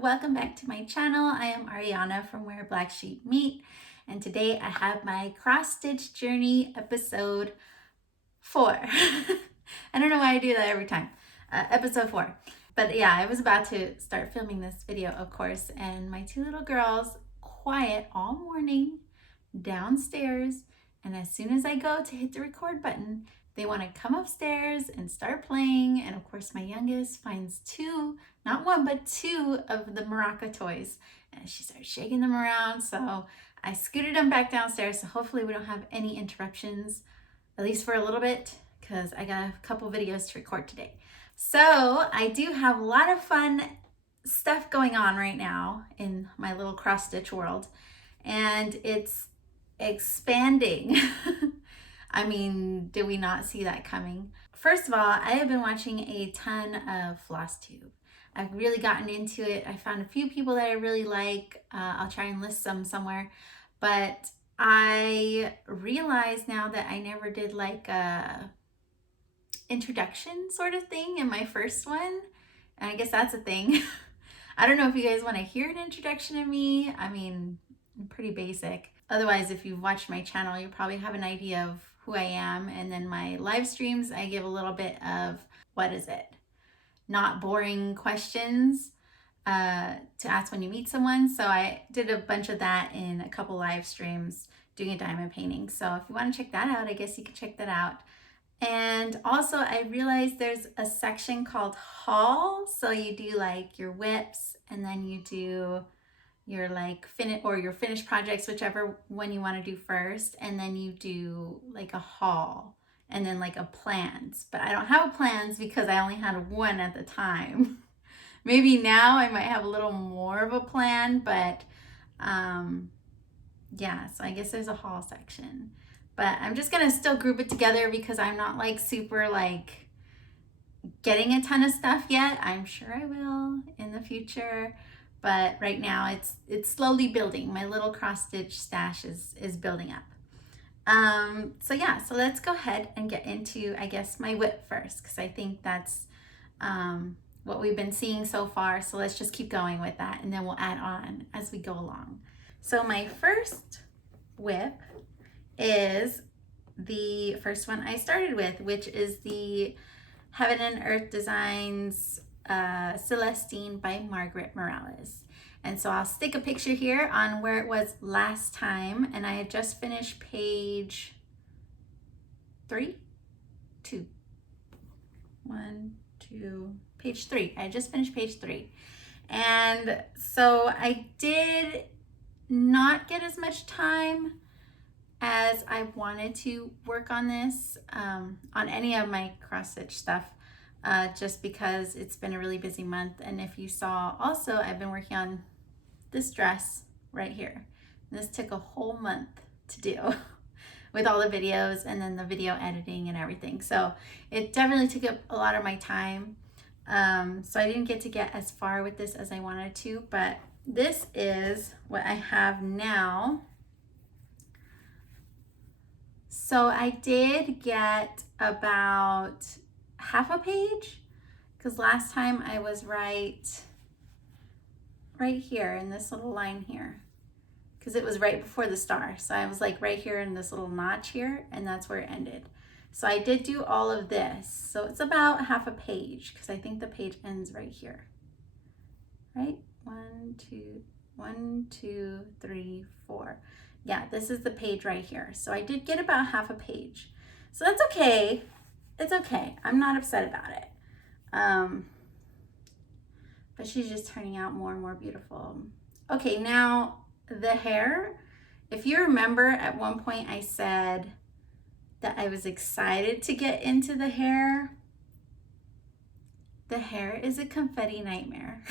welcome back to my channel. I am Ariana from Where Black Sheep Meet, and today I have my cross stitch journey episode 4. I don't know why I do that every time. Episode 4. But yeah, I was about to start filming this video, of course, and my two little girls quiet all morning downstairs, and as soon as I go to hit the record button, they want to come upstairs and start playing. And of course, my youngest finds two, not one, but two of the maraca toys. And she starts shaking them around. So I scooted them back downstairs. So hopefully we don't have any interruptions, at least for a little bit, because I got a couple videos to record today. So I do have a lot of fun stuff going on right now in my little cross stitch world. And it's expanding. I mean, did we not see that coming? First of all, I have been watching a ton of FlossTube. I've really gotten into it. I found a few people that I really like. I'll try and list some somewhere. But I realize now that I never did like a introduction sort of thing in my first one. And I guess that's a thing. I don't know if you guys want to hear an introduction of me. I mean, I'm pretty basic. Otherwise, if you've watched my channel, you probably have an idea of who I am. And then my live streams, I give a little bit of, not boring questions to ask when you meet someone. So I did a bunch of that in a couple live streams doing a diamond painting. So if you want to check that out, I guess you can check that out. And also I realized there's a section called haul. So you do like your WIPs, and then you do your like your finished projects, whichever one you want to do first, and then you do like a haul and then like a plans. But I don't have a plans because I only had one at the time. Maybe now I might have a little more of a plan, but yeah, so I guess there's a haul section. But I'm just gonna still group it together because I'm not like super like getting a ton of stuff yet. I'm sure I will in the future. But right now it's slowly building. My little cross stitch stash is building up. So yeah, so let's go ahead and get into, I guess, my WIP first, because I think that's what we've been seeing so far. So let's just keep going with that, and then we'll add on as we go along. So my first WIP is the first one I started with, which is the Heaven and Earth Designs Celestine by Margaret Morales. And so I'll stick a picture here on where it was last time, and I had just finished page 3. Page 3. I just finished page 3. And so I did not get as much time as I wanted to work on this, on any of my cross stitch stuff. Just because it's been a really busy month. And if you saw also, I've been working on this dress right here. And this took a whole month to do with all the videos and then the video editing and everything. So it definitely took up a lot of my time. So I didn't get to get as far with this as I wanted to, but this is what I have now. So I did get about half a page, because last time I was right here in this little line here, because it was right before the star. So I was like right here in this little notch here, and that's where it ended. So I did do all of this. So it's about half a page, because I think the page ends right here. Right? 1, 2, 3, 4. Yeah, this is the page right here. So I did get about half a page. So that's okay. It's okay. I'm not upset about it. But she's just turning out more and more beautiful. Okay, now the hair. If you remember, at one point I said that I was excited to get into the hair. The hair is a confetti nightmare.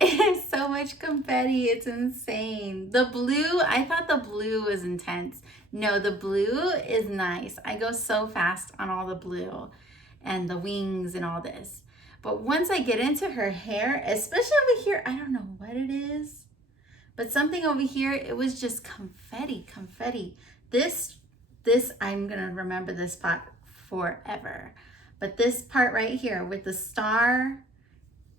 It's so much confetti, it's insane. The blue, I thought the blue was intense. No, the blue is nice. I go so fast on all the blue and the wings and all this. But once I get into her hair, especially over here, I don't know what it is, but something over here, it was just confetti. This, I'm gonna remember this part forever. But this part right here with the star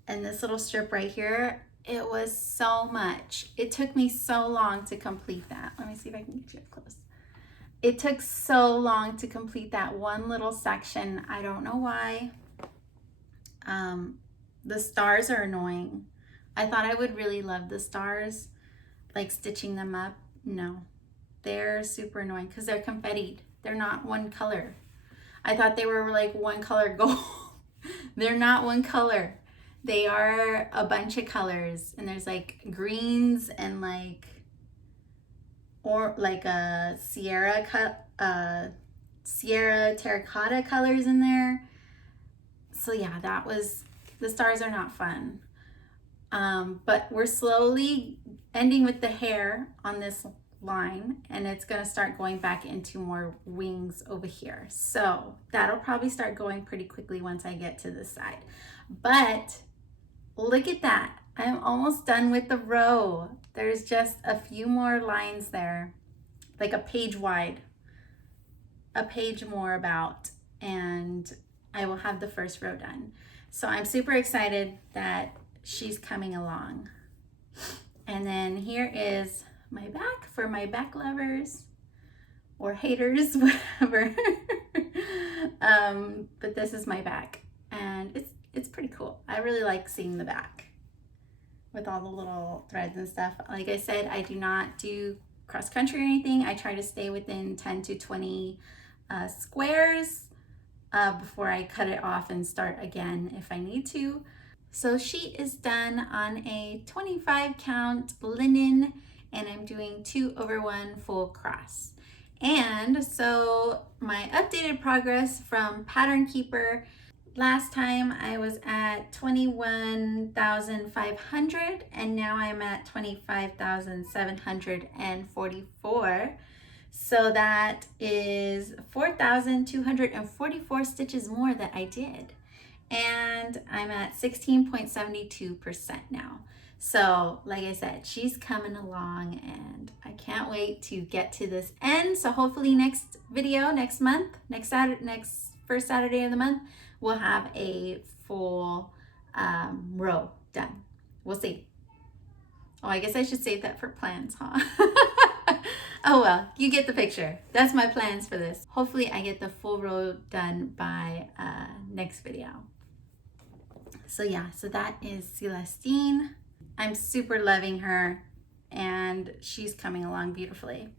And this little strip right here, it was so much. It took me so long to complete that. Let me see if I can get you up close. It took so long to complete that one little section. I don't know why. The stars are annoying. I thought I would really love the stars, like stitching them up. No, they're super annoying because they're confettied. They're not one color. I thought they were like one color gold. They're not one color. They are a bunch of colors, and there's like greens and like, or like a Sierra terracotta colors in there. So yeah, that was, the stars are not fun. But we're slowly ending with the hair on this line, and it's gonna start going back into more wings over here. So that'll probably start going pretty quickly once I get to this side. But look at that. I'm almost done with the row. There's just a few more lines there, like a page wide, a page more about, and I will have the first row done. So I'm super excited that she's coming along. And then here is my back for my back lovers or haters, whatever. But this is my back, and it's pretty cool. I really like seeing the back with all the little threads and stuff. Like I said, I do not do cross country or anything. I try to stay within 10 to 20 squares before I cut it off and start again if I need to. So she is done on a 25 count linen, and I'm doing 2/1 full cross. And so my updated progress from Pattern Keeper, last time I was at 21,500, and now I'm at 25,744. So that is 4,244 stitches more that I did. And I'm at 16.72% now. So like I said, she's coming along, and I can't wait to get to this end. So hopefully next video, next month, next first Saturday of the month, we'll have a full row done. We'll see. Oh, I guess I should save that for plans, huh? Oh well, you get the picture. That's my plans for this. Hopefully I get the full row done by next video. So yeah, so that is Celestine. I'm super loving her, and she's coming along beautifully.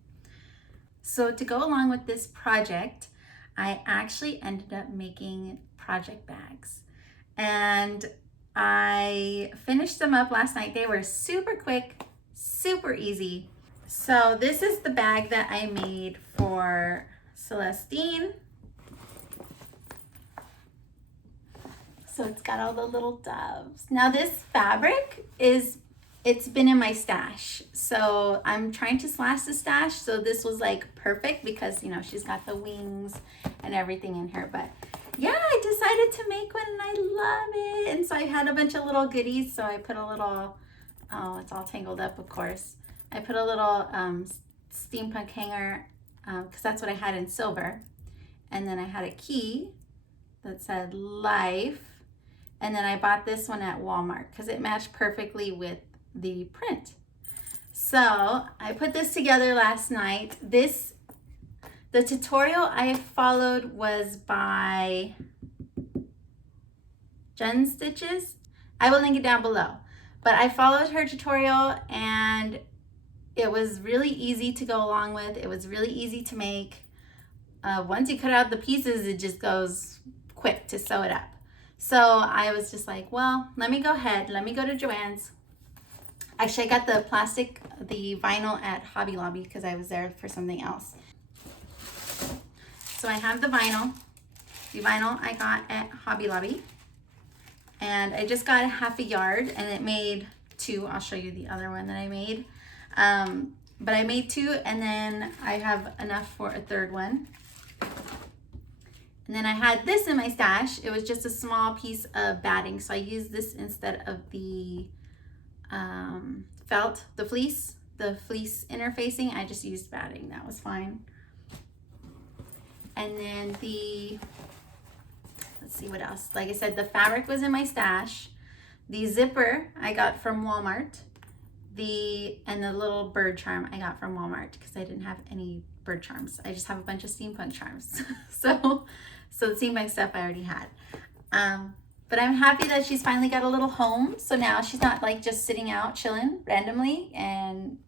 So to go along with this project, I actually ended up making project bags, and I finished them up last night. They were super quick, super easy. So this is the bag that I made for Celestine. So it's got all the little doves. Now this fabric it's been in my stash. So I'm trying to slash the stash. So this was like perfect because, you know, she's got the wings and everything in her. But yeah, I decided to make one, and I love it. And so I had a bunch of little goodies. So I put a little, oh, it's all tangled up, of course. I put a little steampunk hanger because that's what I had in silver. And then I had a key that said life. And then I bought this one at Walmart because it matched perfectly with the print. So I put this together last night. The tutorial I followed was by Jen Stitches. I will link it down below. But I followed her tutorial, and it was really easy to go along with. It was really easy to make. Once you cut out the pieces, it just goes quick to sew it up. So I was just like, well, let me go ahead. Let me go to Joann's. Actually, I got the vinyl at Hobby Lobby because I was there for something else. So I have the vinyl. The vinyl I got at Hobby Lobby. And I just got a half a yard, and it made 2. I'll show you the other one that I made. But I made 2, and then I have enough for a third one. And then I had this in my stash. It was just a small piece of batting, so I used this instead of the felt, the fleece interfacing. I just used batting. That was fine. And then let's see what else. Like I said, the fabric was in my stash. The zipper I got from Walmart. And the little bird charm I got from Walmart because I didn't have any bird charms. I just have a bunch of steampunk charms. so the steampunk stuff I already had. But I'm happy that she's finally got a little home. So now she's not like just sitting out chilling randomly and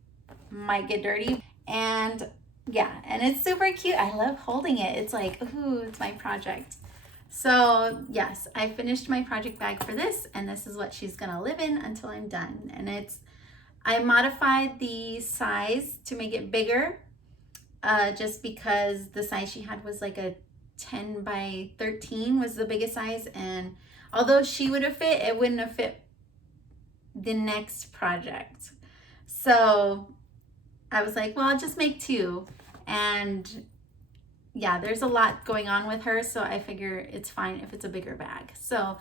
might get dirty. And yeah, and it's super cute. I love holding it. It's like, ooh, it's my project. So yes, I finished my project bag for this, and this is what she's gonna live in until I'm done. And I modified the size to make it bigger, just because the size she had was like a 10 by 13 was the biggest size, and although she would have fit, it wouldn't have fit the next project. So I was like, well, I'll just make two. And yeah, there's a lot going on with her, so I figure it's fine if it's a bigger bag. So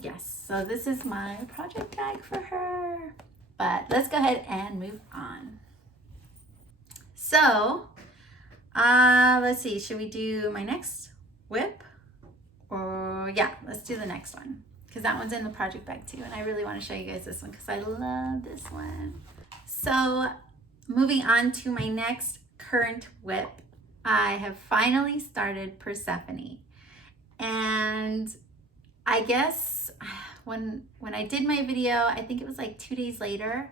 yes, so this is my project bag for her. But let's go ahead and move on. So let's see, should we do my next WIP? Or yeah, let's do the next one, because that one's in the project bag too, and I really want to show you guys this one because I love this one. So moving on to my next current WIP, I have finally started Persephone. And I guess when I did my video, I think it was like 2 days later,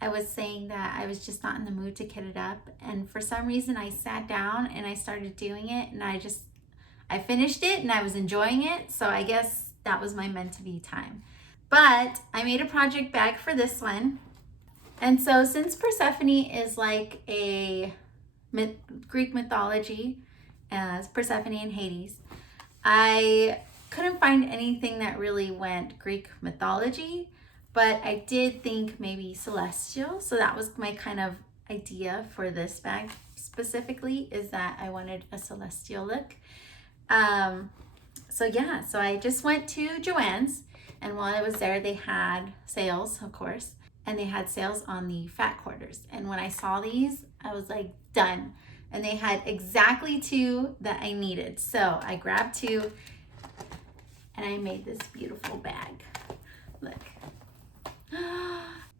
I was saying that I was just not in the mood to kit it up. And for some reason I sat down and I started doing it, and I finished it and I was enjoying it. So I guess that was my meant to be time. But I made a project bag for this one. And so since Persephone is like a Greek mythology, as Persephone and Hades, I couldn't find anything that really went Greek mythology, but I did think maybe celestial. So that was my kind of idea for this bag specifically, is that I wanted a celestial look. So yeah, so I just went to Joann's, and while I was there, they had sales, of course, and they had sales on the fat quarters. And when I saw these, I was like, done. And they had exactly 2 that I needed. So I grabbed 2 and I made this beautiful bag. Look.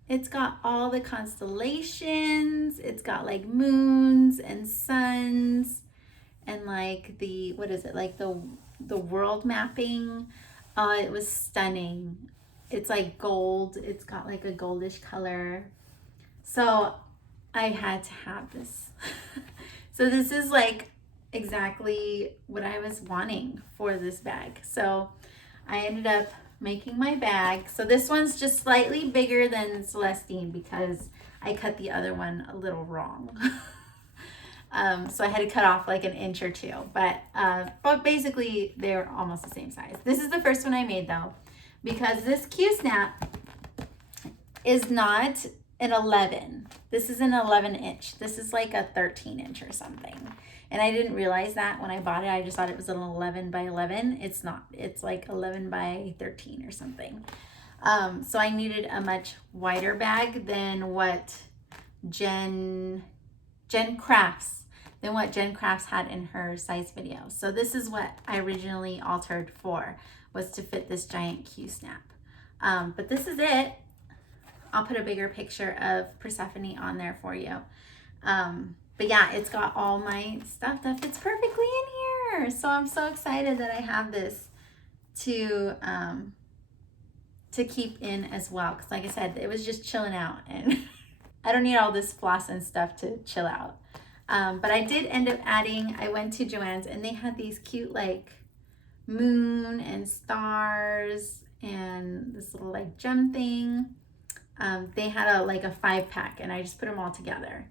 It's got all the constellations. It's got like moons and suns and like the, what is it? Like the world mapping. It was stunning. It's like gold. It's got like a goldish color. So I had to have this. So this is like exactly what I was wanting for this bag. So I ended up making my bag. So this one's just slightly bigger than Celestine because I cut the other one a little wrong. So I had to cut off like an inch or 2, but basically they're almost the same size. This is the first one I made though, because this Q-snap is not an 11. This is an 11 inch. This is like a 13 inch or something. And I didn't realize that when I bought it. I just thought it was an 11 by 11. It's not. It's like 11 by 13 or something. So I needed a much wider bag than what Jen Crafts had in her size video. So this is what I originally altered for, was to fit this giant Q-snap. But this is it. I'll put a bigger picture of Persephone on there for you. But yeah, it's got all my stuff that fits perfectly in here. So I'm so excited that I have this to keep in as well. Because like I said, it was just chilling out, and I don't need all this floss and stuff to chill out. But I did end up adding, I went to Joann's and they had these cute like moon and stars and this little like gem thing. They had like a 5-pack, and I just put them all together.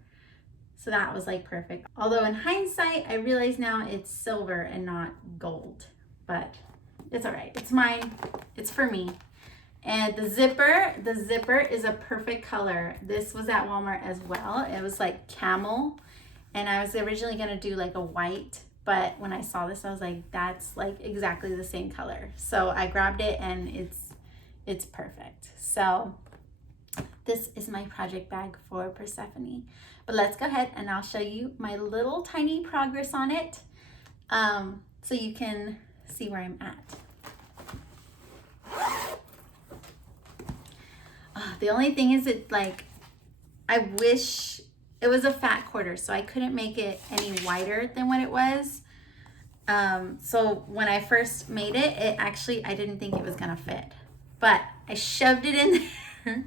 So that was like perfect. Although in hindsight, I realize now it's silver and not gold, but it's all right. It's mine. It's for me. And the zipper is a perfect color. This was at Walmart as well. It was like camel, and I was originally gonna do like a white, but when I saw this, I was like, that's like exactly the same color. So I grabbed it, and it's perfect. So this is my project bag for Persephone. But let's go ahead and I'll show you my little tiny progress on it, so you can see where I'm at. The only thing is I wish it was a fat quarter, so I couldn't make it any wider than what it was. So when I first made it, I didn't think it was gonna fit, but I shoved it in there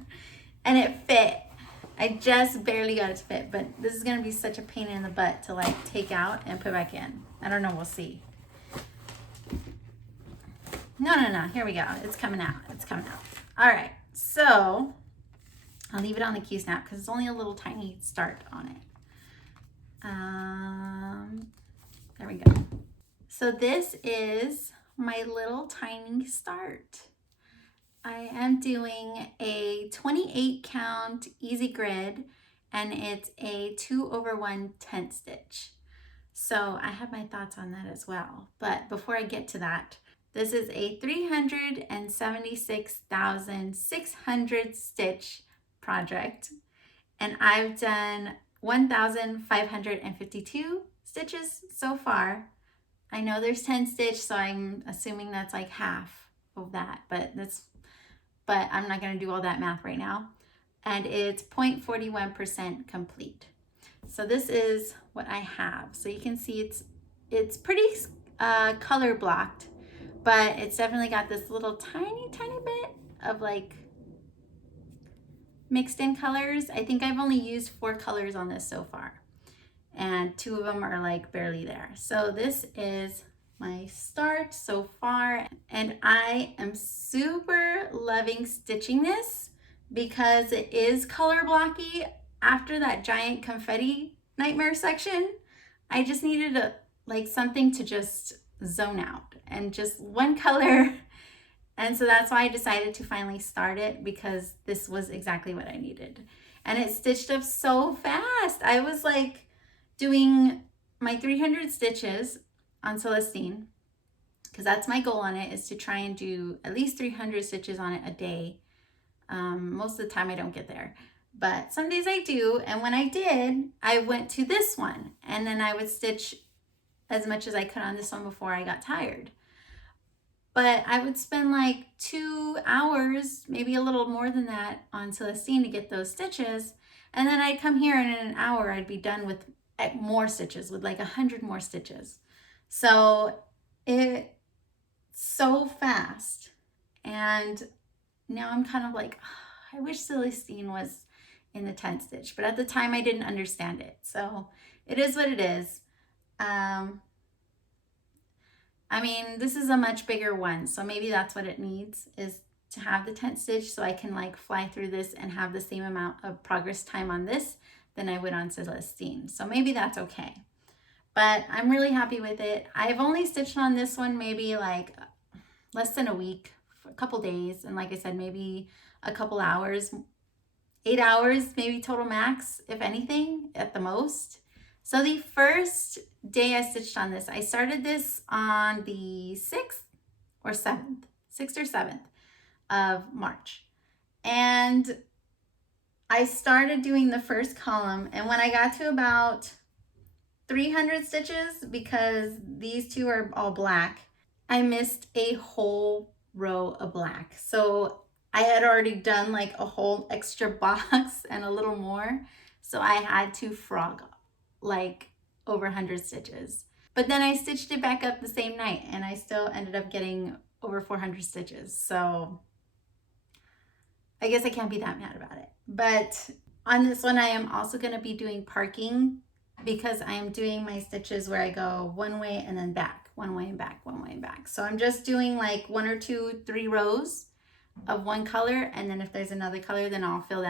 and it fit. I just barely got it to fit, but this is gonna be such a pain in the butt to like take out and put back in. I don't know, we'll see. No, here we go. It's coming out, All right, so I'll leave it on the Q-snap because it's only a little tiny start on it. There we go. So this is my little tiny start. I am doing a 28 count easy grid, and it's a 2/1 tent stitch. So I have my thoughts on that as well. But before I get to that, this is a 376,600 stitch project, and I've done 1,552 stitches so far. I know there's 10 stitch, so I'm assuming that's like half of that, but I'm not gonna do all that math right now. And it's 0.41% complete. So this is what I have. So you can see it's pretty color blocked, but it's definitely got this little tiny bit of like mixed in colors. I think I've only used 4 colors on this so far, and 2 of them are like barely there. So this is my start so far, and I am super loving stitching this because it is color blocky. After that giant confetti nightmare section, I just needed something to just zone out and just one color. And so that's why I decided to finally start it, because this was exactly what I needed. And it stitched up so fast. I was like doing my 300 stitches on Celestine, because that's my goal on it, is to try and do at least 300 stitches on it a day. Most of the time I don't get there, but some days I do. And when I did, I went to this one, and then I would stitch as much as I could on this one before I got tired. But I would spend like 2 hours, maybe a little more than that, on Celestine to get those stitches. And then I'd come here, and in an hour I'd be done with more stitches, with like 100 more stitches. So it's so fast. And now I'm kind of like, oh, I wish Celestine was in the 10 stitch, but at the time I didn't understand it. So it is what it is. I mean, this is a much bigger one, so maybe that's what it needs, is to have the 10 stitch so I can like fly through this and have the same amount of progress time on this than I would on Celestine. So maybe that's okay. But I'm really happy with it. I've only stitched on this one maybe like less than a week, for a couple days, and like I said, maybe a couple hours, 8 hours, maybe total max, if anything, at the most. So the first day I stitched on this, I started this on the 6th or 7th of March. And I started doing the first column, and when I got to about 300 stitches, because these 2 are all black, I missed a whole row of black. So I had already done like a whole extra box and a little more. So I had to frog like over 100 stitches. But then I stitched it back up the same night, and I still ended up getting over 400 stitches. So I guess I can't be that mad about it. But on this one, I am also going to be doing parking, because I am doing my stitches where I go one way and then back, one way and back, one way and back. So I'm just doing like 1 or 2, 3 rows of one color, and then if there's another color, then I'll fill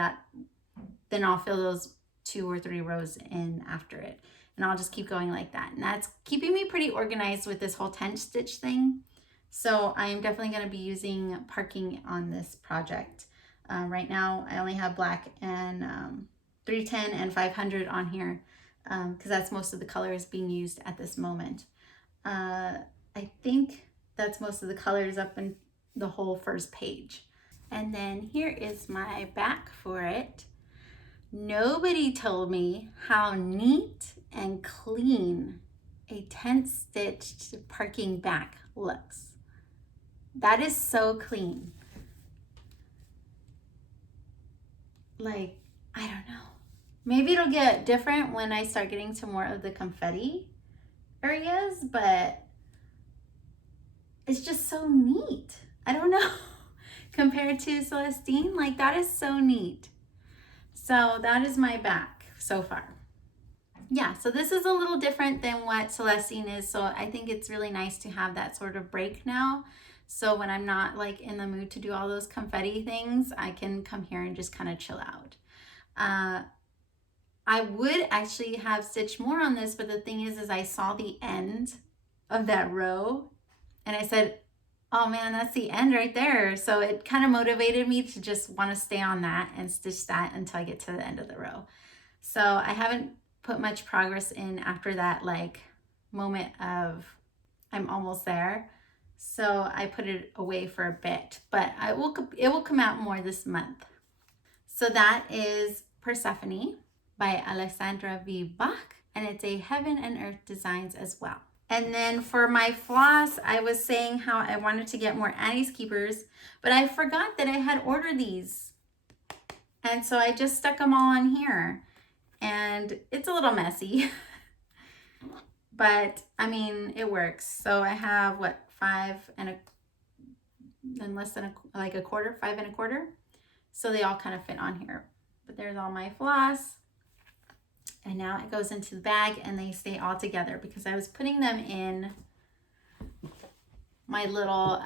those 2 or 3 rows in after it, and I'll just keep going like that. And that's keeping me pretty organized with this whole 10 stitch thing. So I am definitely going to be using parking on this project. Right now I only have black and 310 and 500 on here, because that's most of the colors being used at this moment. I think that's most of the colors up in the whole first page. And then here is my back for it. Nobody told me how neat and clean a 10 stitched parking back looks. That is so clean. like, I don't know. Maybe it'll get different when I start getting to more of the confetti areas, but it's just so neat. I don't know. Compared to Celestine, like that is so neat. So that is my back so far. Yeah, so this is a little different than what Celestine is. So I think it's really nice to have that sort of break now. So when I'm not like in the mood to do all those confetti things, I can come here and just kind of chill out. I would actually have stitched more on this, but the thing is I saw the end of that row and I said, oh man, that's the end right there. So it kind of motivated me to just want to stay on that and stitch that until I get to the end of the row. So I haven't put much progress in after that like moment of I'm almost there. So I put it away for a bit, but it will come out more this month. So that is Persephone by Alexandra V. Bach, and it's a Heaven and Earth Designs as well. And then for my floss, I was saying how I wanted to get more Annie's Keepers, but I forgot that I had ordered these. And so I just stuck them all on here. And it's a little messy, but I mean, it works. So I have what, 5 and less than a quarter, 5 1/4. So they all kind of fit on here. But there's all my floss. And now it goes into the bag and they stay all together because I was putting them in my little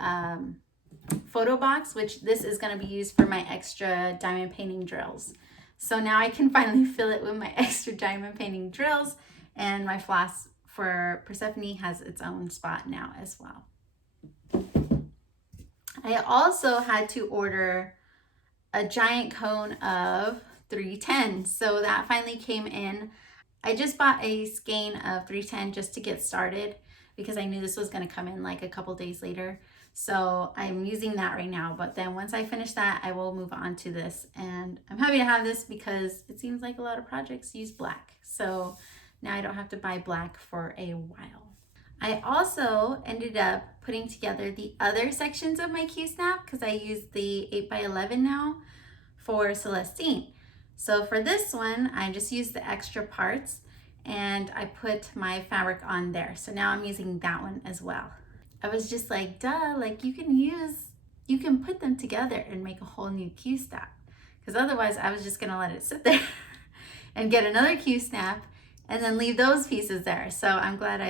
photo box, which this is going to be used for my extra diamond painting drills. So now I can finally fill it with my extra diamond painting drills, and my floss for Persephone has its own spot now as well. I also had to order a giant cone of 310. So that finally came in. I just bought a skein of 310 just to get started because I knew this was going to come in like a couple days later. So I'm using that right now, but then once I finish that, I will move on to this. And I'm happy to have this because it seems like a lot of projects use black. So now I don't have to buy black for a while. I also ended up putting together the other sections of my Q-snap because I use the 8x11 now for Celestine. So for this one, I just used the extra parts and I put my fabric on there. So now I'm using that one as well. I was just like, duh, like you can put them together and make a whole new Q-snap. Because otherwise I was just gonna let it sit there and get another Q-snap and then leave those pieces there. So I'm glad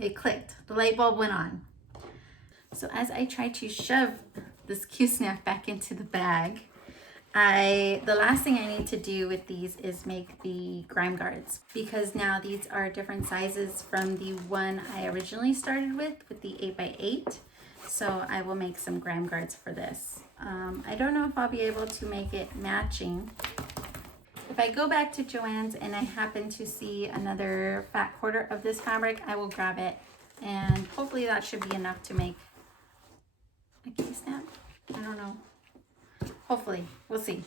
it clicked. The light bulb went on. So as I try to shove this Q-snap back into the bag, the last thing I need to do with these is make the grime guards, because now these are different sizes from the one I originally started with the 8x8. So I will make some grime guards for this. I don't know if I'll be able to make it matching. If I go back to Joann's and I happen to see another fat quarter of this fabric, I will grab it, and hopefully that should be enough to make a Q-snap. I don't know. Hopefully, we'll see.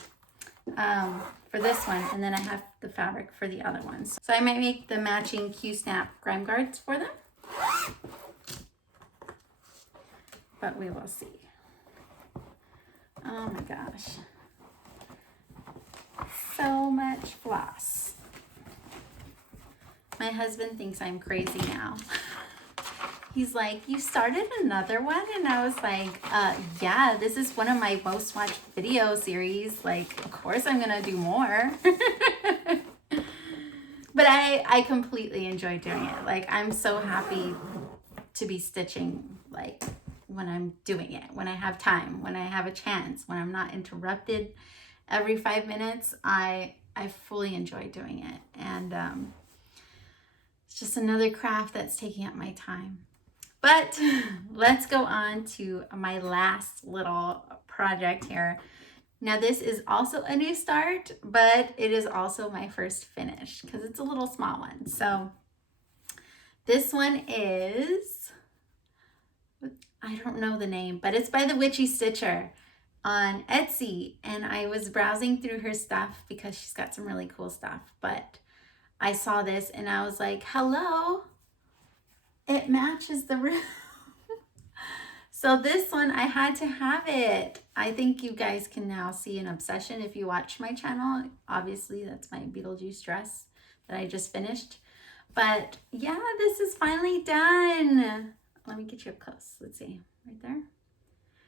For this one, and then I have the fabric for the other ones. So I might make the matching Q-snap grime guards for them. But we will see. Oh my gosh. So much floss. My husband thinks I'm crazy now. He's like, you started another one? And I was like, yeah, this is one of my most watched video series. Like, of course I'm gonna do more. But I completely enjoy doing it. Like, I'm so happy to be stitching, like, when I'm doing it, when I have time, when I have a chance, when I'm not interrupted every 5 minutes. I fully enjoy doing it. And it's just another craft that's taking up my time. But let's go on to my last little project here. Now this is also a new start, but it is also my first finish because it's a little small one. So this one is, I don't know the name, but it's by the Witchy Stitcher on Etsy. And I was browsing through her stuff because she's got some really cool stuff. But I saw this and I was like, hello. It matches the room. So this one, I had to have it. I think you guys can now see an obsession if you watch my channel. Obviously, that's my Beetlejuice dress that I just finished. But yeah, this is finally done. Let me get you up close. Let's see, right there.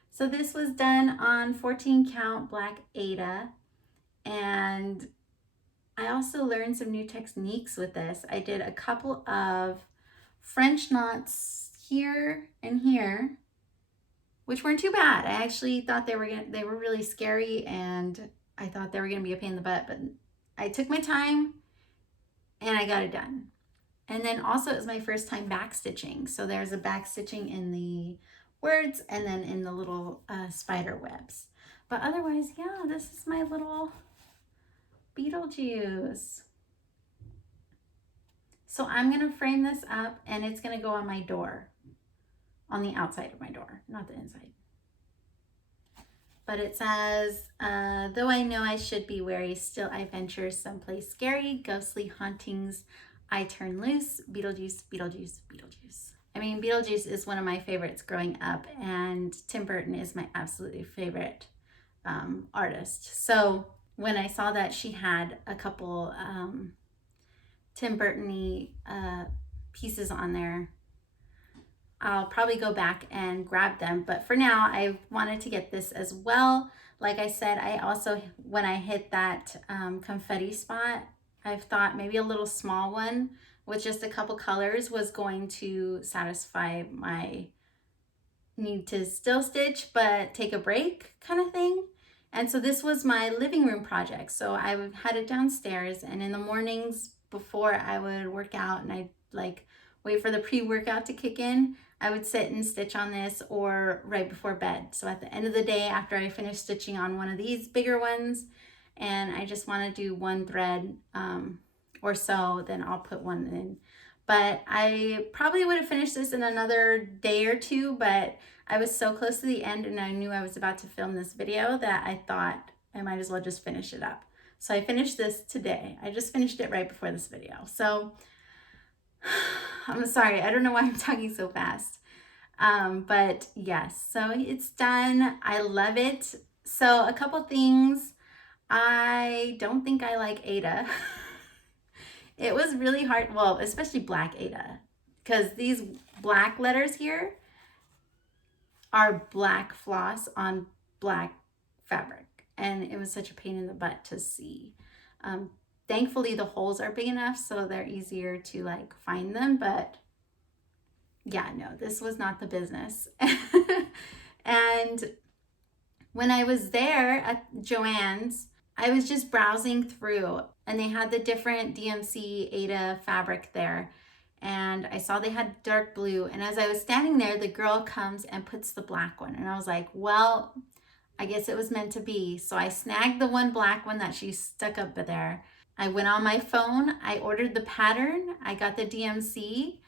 So this was done on 14 count black Aida. And I also learned some new techniques with this. I did a couple of French knots here and here, which weren't too bad. I actually thought they were really scary, and I thought they were gonna be a pain in the butt, but I took my time and I got it done. And then also it was my first time back stitching. So there's a back stitching in the words and then in the little spider webs. But otherwise, yeah, this is my little Beetlejuice. So I'm gonna frame this up and it's gonna go on my door, on the outside of my door, not the inside. But it says, though I know I should be wary, still I venture someplace scary, ghostly hauntings, I turn loose, Beetlejuice, Beetlejuice, Beetlejuice. I mean, Beetlejuice is one of my favorites growing up, and Tim Burton is my absolutely favorite artist. So when I saw that she had a couple Tim Burton-y pieces on there, I'll probably go back and grab them. But for now, I wanted to get this as well. Like I said, I also, when I hit that confetti spot, I've thought maybe a little small one with just a couple colors was going to satisfy my need to still stitch but take a break kind of thing. And so this was my living room project. So I had it downstairs, and in the mornings before I would work out and I'd like wait for the pre-workout to kick in, I would sit and stitch on this, or right before bed. So at the end of the day, after I finish stitching on one of these bigger ones and I just want to do one thread or so, then I'll put one in. But I probably would have finished this in another day or two, but I was so close to the end and I knew I was about to film this video that I thought I might as well just finish it up. So I finished this today. I just finished it right before this video. So I'm sorry, I don't know why I'm talking so fast. But yes, so it's done. I love it. So a couple things. I don't think I like Aida. It was really hard, well, especially black Aida, because these black letters here are black floss on black fabric, and it was such a pain in the butt to see. Thankfully the holes are big enough so they're easier to like find them, but yeah, no, this was not the business. And when I was there at Joann's, I was just browsing through, and they had the different DMC Aida fabric there, and I saw they had dark blue, and as I was standing there, the girl comes and puts the black one, and I was like, well, I guess it was meant to be. So I snagged the one black one that she stuck up there. I went on my phone, I ordered the pattern, I got the DMC.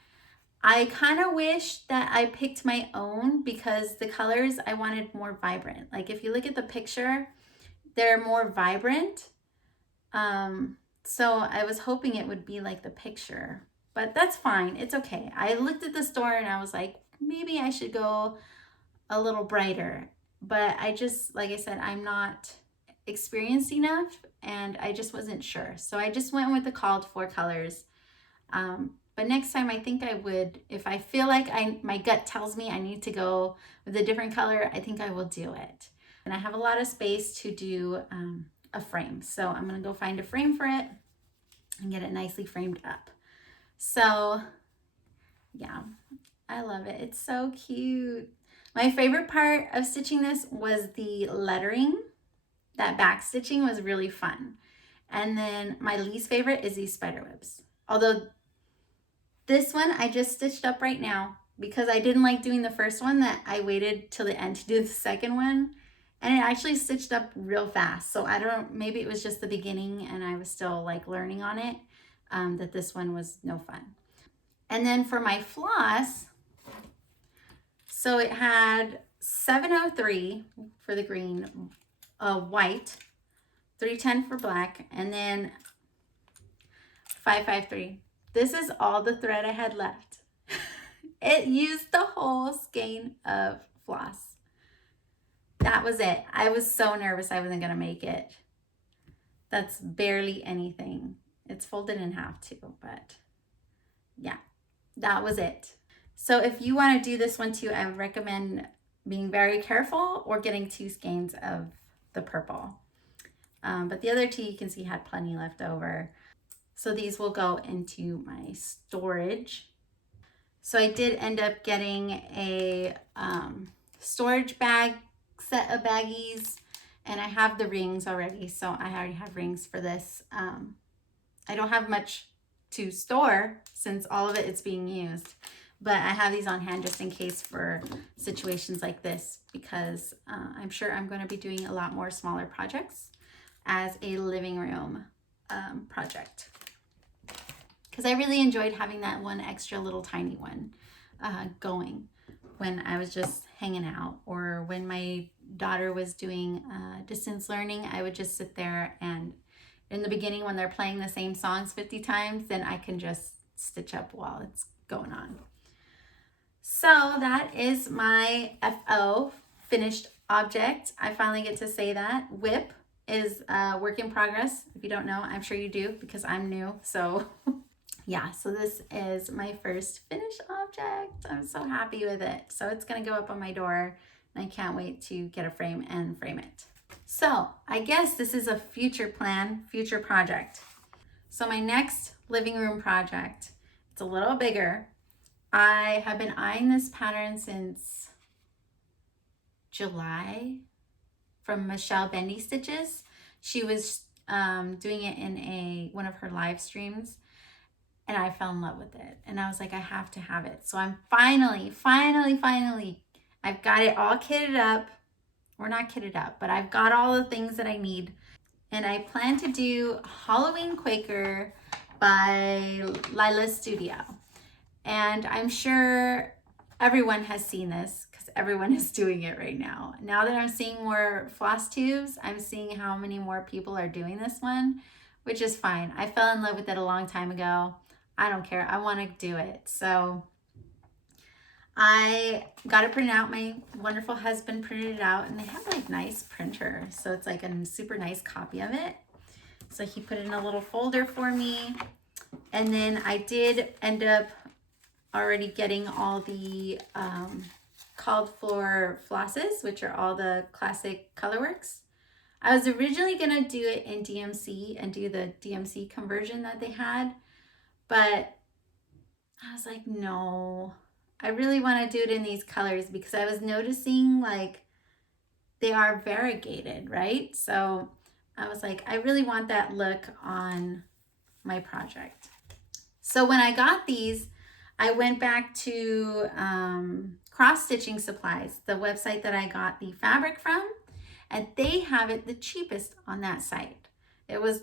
I kind of wish that I picked my own because the colors I wanted more vibrant. Like if you look at the picture, they're more vibrant. So I was hoping it would be like the picture, but that's fine. It's okay. I looked at the store and I was like, maybe I should go a little brighter, but I just, like I said, I'm not experienced enough and I just wasn't sure. So I just went with the called for colors. But next time I think I would, if I feel like my gut tells me I need to go with a different color, I think I will do it. And I have a lot of space to do a frame. So I'm gonna go find a frame for it and get it nicely framed up. So yeah, I love it. It's so cute. My favorite part of stitching this was the lettering. That back stitching was really fun. And then my least favorite is these spider webs. Although this one I just stitched up right now because I didn't like doing the first one, that I waited till the end to do the second one. And it actually stitched up real fast. So I don't know, maybe it was just the beginning and I was still like learning on it, that this one was no fun. And then for my floss, so it had 703 for the green, white, 310 for black, and then 553. This is all the thread I had left. It used the whole skein of floss. That was it. I was so nervous I wasn't gonna make it. That's barely anything. It's folded in half too, but yeah, that was it. So if you want to do this one too, I would recommend being very careful or getting 2 skeins of the purple. But the other 2 you can see had plenty left over. So these will go into my storage. So I did end up getting a storage bag, set of baggies, and I have the rings already. So I already have rings for this. I don't have much to store since all of it is being used, but I have these on hand just in case for situations like this, because I'm sure I'm going to be doing a lot more smaller projects as a living room project, because I really enjoyed having that one extra little tiny one going when I was just hanging out, or when my daughter was doing distance learning. I would just sit there, and in the beginning when they're playing the same songs 50 times, then I can just stitch up while it's going on. So that is my FO, finished object. I finally get to say that. WIP is a work in progress. If you don't know, I'm sure you do, because I'm new. So yeah, so this is my first finished object. I'm so happy with it. So it's gonna go up on my door, and I can't wait to get a frame and frame it. So I guess this is a future plan, future project. So my next living room project, it's a little bigger. I have been eyeing this pattern since July from Michelle Bendy Stitches. She was doing it in one of her live streams, and I fell in love with it. And I was like, I have to have it. So I'm finally, I've got it all kitted up. We're not kitted up, but I've got all the things that I need. And I plan to do Halloween Quaker by Lila Studio. And I'm sure everyone has seen this, because everyone is doing it right now. Now that I'm seeing more floss tubes, I'm seeing how many more people are doing this one, which is fine. I fell in love with it a long time ago. I don't care. I want to do it. So I got it printed out. My wonderful husband printed it out, and they have like nice printer. So it's like a super nice copy of it. So he put it in a little folder for me. And then I did end up already getting all the called for flosses, which are all the classic Colorworks. I was originally gonna do it in DMC and do the DMC conversion that they had, but I was like, no, I really want to do it in these colors, because I was noticing like they are variegated, right? So I was like, I really want that look on my project. So when I got these, I went back to Cross Stitching Supplies, the website that I got the fabric from, and they have it the cheapest on that site. It was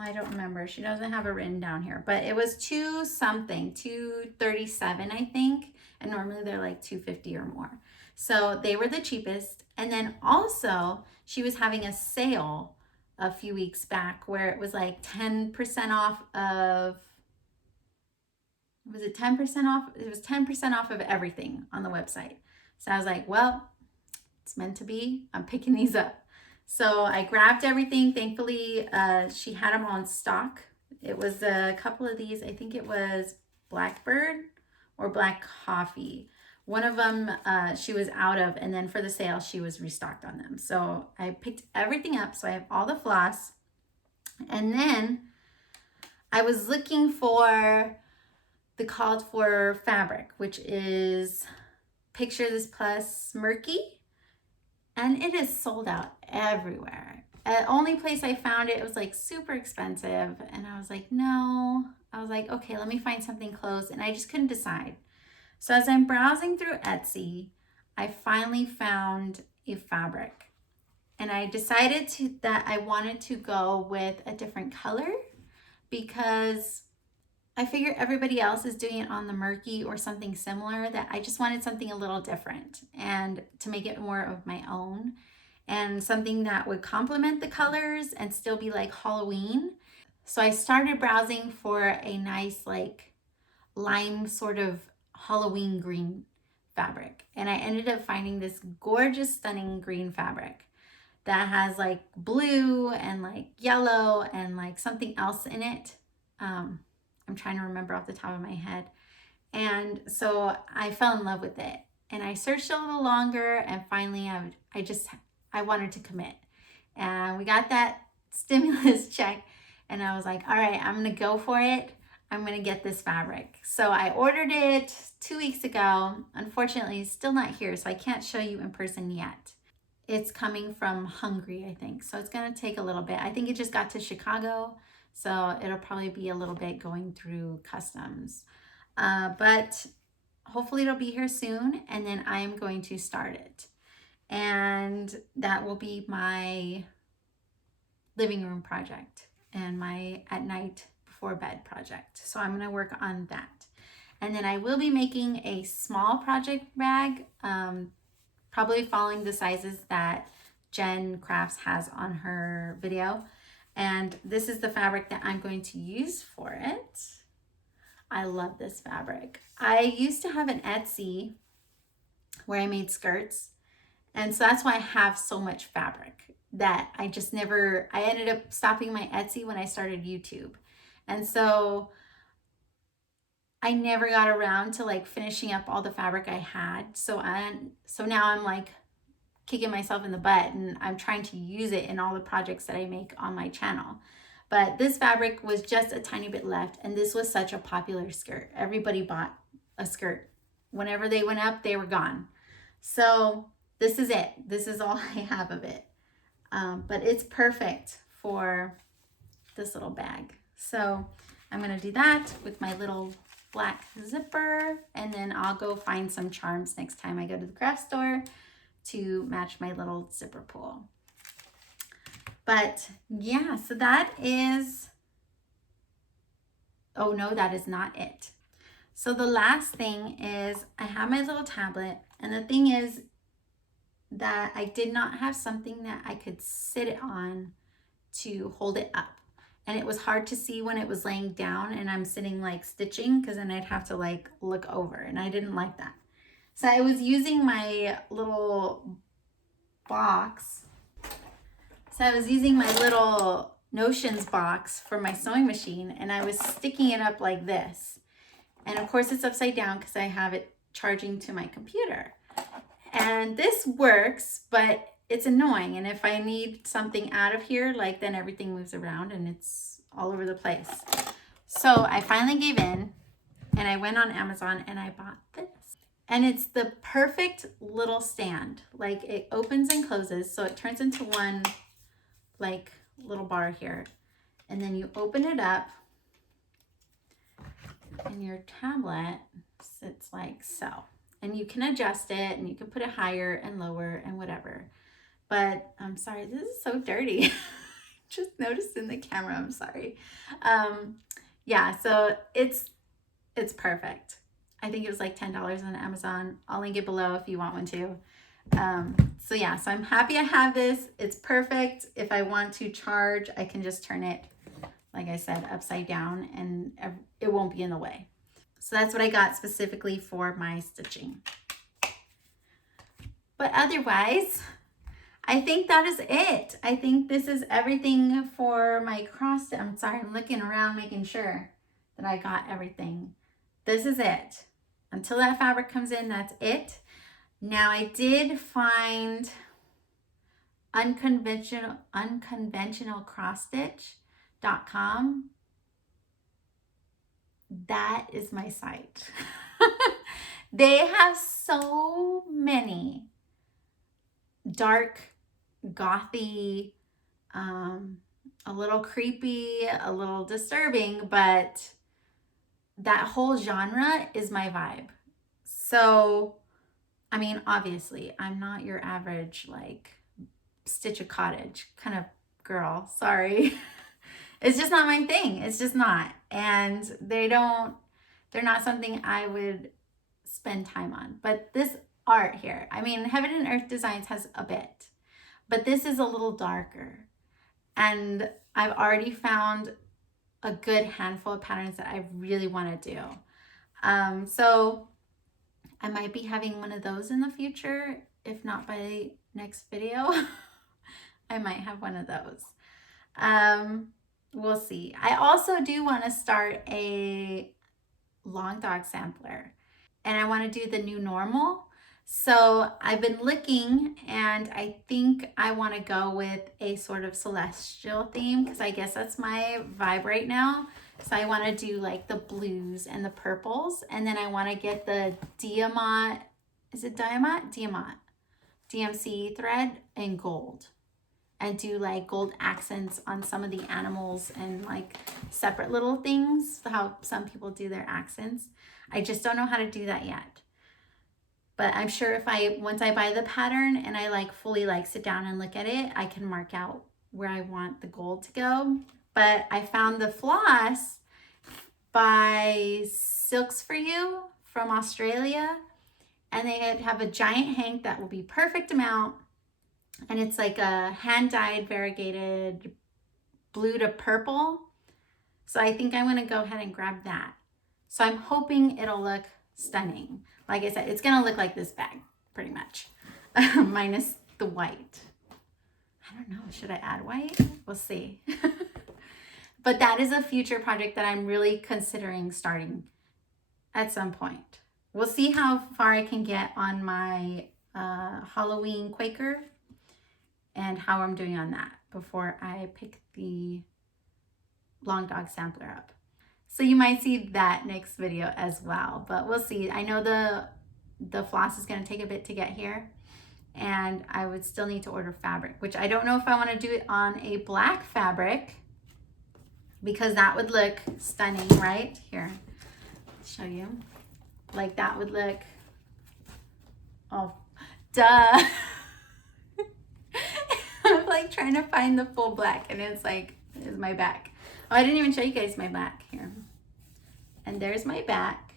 I don't remember. She doesn't have it written down here, but it was $237, I think. And normally they're like $250 or more. So they were the cheapest. And then also she was having a sale a few weeks back where it was like 10% off of, was it 10% off? It was 10% off of everything on the website. So I was like, well, it's meant to be. I'm picking these up. So I grabbed everything. Thankfully, she had them on stock. It was a couple of these. I think it was Blackbird or Black Coffee. One of them she was out of, and then for the sale, she was restocked on them. So I picked everything up. So I have all the floss. And then I was looking for the called for fabric, which is Picture This Plus Murky. And it is sold out everywhere. The only place I found it was like super expensive. And I was like, no. I was like, okay, let me find something close. And I just couldn't decide. So as I'm browsing through Etsy, I finally found a fabric. And I decided that I wanted to go with a different color, because I figure everybody else is doing it on the murky or something similar, that I just wanted something a little different and to make it more of my own, and something that would complement the colors and still be like Halloween. So I started browsing for a nice like lime sort of Halloween green fabric. And I ended up finding this gorgeous, stunning green fabric that has like blue and like yellow and like something else in it. I'm trying to remember off the top of my head. And so I fell in love with it. And I searched a little longer, and finally I wanted to commit. And we got that stimulus check, and I was like, all right, I'm gonna go for it. I'm gonna get this fabric. So I ordered it 2 weeks ago. Unfortunately, it's still not here, so I can't show you in person yet. It's coming from Hungary, I think. So it's gonna take a little bit. I think it just got to Chicago, so it'll probably be a little bit going through customs. But hopefully it'll be here soon, and then I am going to start it. And that will be my living room project and my at night before bed project. So I'm gonna work on that. And then I will be making a small project bag, probably following the sizes that Jen Crafts has on her video. And this is the fabric that I'm going to use for it. I love this fabric. I used to have an Etsy where I made skirts. And so that's why I have so much fabric that I ended up stopping my Etsy when I started YouTube. And so I never got around to like finishing up all the fabric I had. So now I'm like kicking myself in the butt, and I'm trying to use it in all the projects that I make on my channel. But this fabric was just a tiny bit left, and this was such a popular skirt. Everybody bought a skirt. Whenever they went up, they were gone. So this is it. This is all I have of it. But it's perfect for this little bag. So I'm gonna do that with my little black zipper, and then I'll go find some charms next time I go to the craft store to match my little zipper pull. But yeah, so that is, oh no, that is not it. So the last thing is I have my little tablet, and the thing is that I did not have something that I could sit it on to hold it up. And it was hard to see when it was laying down and I'm sitting like stitching, because then I'd have to like look over, and I didn't like that. So I was using my little box. So I was using my little Notions box for my sewing machine, and I was sticking it up like this. And of course it's upside down because I have it charging to my computer. And this works, but it's annoying. And if I need something out of here, like, then everything moves around and it's all over the place. So I finally gave in, and I went on Amazon and I bought this. And it's the perfect little stand. Like, it opens and closes, so it turns into one like little bar here. And then you open it up, and your tablet sits like so. And you can adjust it, and you can put it higher and lower and whatever. But I'm sorry, this is so dirty. Just noticed in the camera, I'm sorry. Yeah, so it's perfect. I think it was like $10 on Amazon. I'll link it below if you want one too. So yeah, so I'm happy I have this. It's perfect. If I want to charge, I can just turn it, like I said, upside down, and it won't be in the way. So that's what I got specifically for my stitching. But otherwise, I think that is it. I think this is everything for my cross stitch. I'm sorry, I'm looking around making sure that I got everything. This is it. Until that fabric comes in, that's it. Now I did find unconventionalcrossstitch.com. That is my site. They have so many dark, gothy, a little creepy, a little disturbing, but that whole genre is my vibe. So, I mean, obviously, I'm not your average, like, stitch a cottage kind of girl. Sorry. It's just not my thing. It's just not. And they're not something I would spend time on. But this art here, I mean, Heaven and Earth Designs has a bit, but this is a little darker. And I've already found a good handful of patterns that I really want to do. So I might be having one of those in the future. If not by next video, I might have one of those. We'll see. I also do want to start a long dog sampler, and I want to do the new normal. So I've been looking, and I think I want to go with a sort of celestial theme, because I guess that's my vibe right now. So I want to do like the blues and the purples, and then I want to get the diamant, is it diamant? Diamant. DMC thread in gold, and do like gold accents on some of the animals and like separate little things, how some people do their accents. I just don't know how to do that yet. But I'm sure if once I buy the pattern and I like fully like sit down and look at it, I can mark out where I want the gold to go. But I found the floss by Silks For You from Australia, and they have a giant hank that will be perfect amount, and it's like a hand-dyed variegated blue to purple. So I think I'm going to go ahead and grab that. So I'm hoping it'll look stunning. Like I said, it's going to look like this bag pretty much, minus the white. I don't know, should I add white? We'll see. But that is a future project that I'm really considering starting at some point. We'll see how far I can get on my Halloween Quaker and how I'm doing on that before I pick the long dog sampler up. So you might see that next video as well, but we'll see. I know the floss is going to take a bit to get here, and I would still need to order fabric, which I don't know if I want to do it on a black fabric, because that would look stunning, right? Here, I'll show you. Like that would look, oh, duh. I'm like trying to find the full black, and it's like, there's my back. Oh, I didn't even show you guys my back here. And there's my back.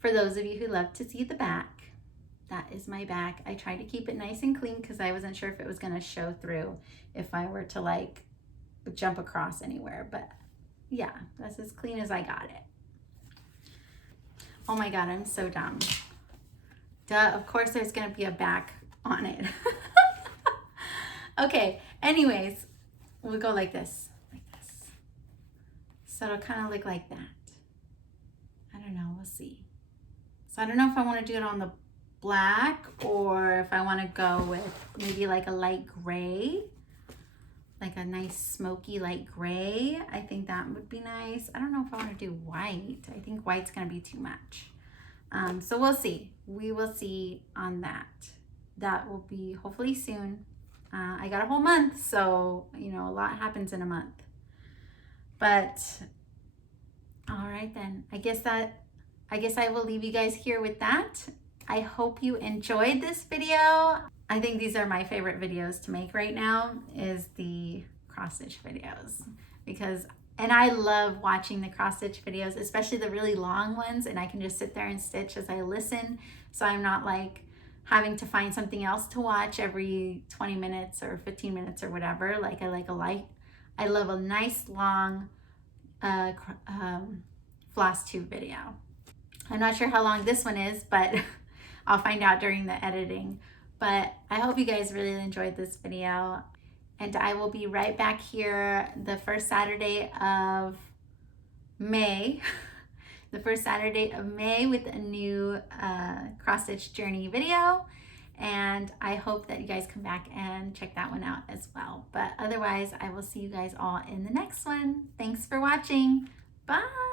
For those of you who love to see the back, that is my back. I tried to keep it nice and clean because I wasn't sure if it was gonna show through if I were to like jump across anywhere, but yeah, that's as clean as I got it. Oh my God, I'm so dumb. Duh, of course there's gonna be a back on it. Okay, anyways, we'll go like this, So it'll kind of look like that. I don't know, we'll see. So I don't know if I want to do it on the black or if I want to go with maybe like a light gray, like a nice smoky light gray. I think that would be nice. I don't know if I want to do white. I think white's going to be too much. So we'll see. We will see on that. That will be hopefully soon. I got a whole month, so, you know, a lot happens in a month. But, all right then. I guess I will leave you guys here with that. I hope you enjoyed this video. I think these are my favorite videos to make right now, is the cross stitch videos, and I love watching the cross stitch videos, especially the really long ones, and I can just sit there and stitch as I listen. So I'm not like having to find something else to watch every 20 minutes or 15 minutes or whatever. Like I love a nice long floss tube video. I'm not sure how long this one is, but I'll find out during the editing. But I hope you guys really enjoyed this video, and I will be right back here the first Saturday of May. The first Saturday of May with a new cross stitch journey video, and I hope that you guys come back and check that one out as well. But otherwise, I will see you guys all in the next one. Thanks for watching. Bye.